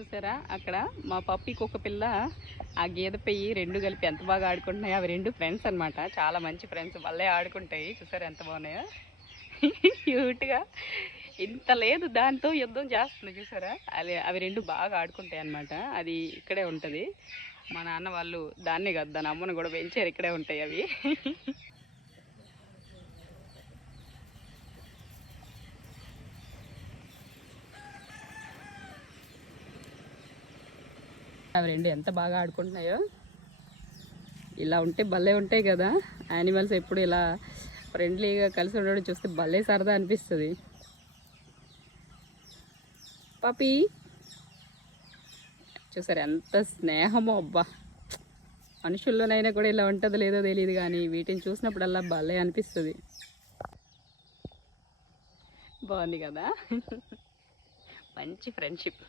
చూసారా అక్కడ మా పప్పి కుక్క పిల్ల ఆ గేదె పెయ్యి రెండు కలిపి ఎంత బాగా ఆడుకుంటున్నాయి. అవి రెండు ఫ్రెండ్స్ అనమాట, చాలా మంచి ఫ్రెండ్స్. భలే ఆడుకుంటాయి. చూసారా ఎంత బాగున్నాయో. క్యూట్గా ఇంత లేదు దాంతో యుద్ధం చేస్తుంది చూసారా. అవి రెండు బాగా ఆడుకుంటాయి అనమాట. అది ఇక్కడే ఉంటుంది. మా నాన్న వాళ్ళు దాన్నే కదా దాని అమ్మను కూడా పెంచారు. ఇక్కడే ఉంటాయి అవి. అవి రెండు ఎంత బాగా ఆడుకుంటున్నాయో. ఇలా ఉంటే భలే ఉంటాయి కదా యానిమల్స్. ఎప్పుడు ఇలా ఫ్రెండ్లీగా కలిసి ఉండడం చూస్తే భలే సరదా అనిపిస్తుంది. పపి చూసారు ఎంత స్నేహమో. అబ్బా, మనుషుల్లోనైనా కూడా ఇలా ఉంటుందో లేదో తెలియదు, కానీ వీటిని చూసినప్పుడల్లా భలే అనిపిస్తుంది. బాగుంది కదా. మంచి ఫ్రెండ్షిప్.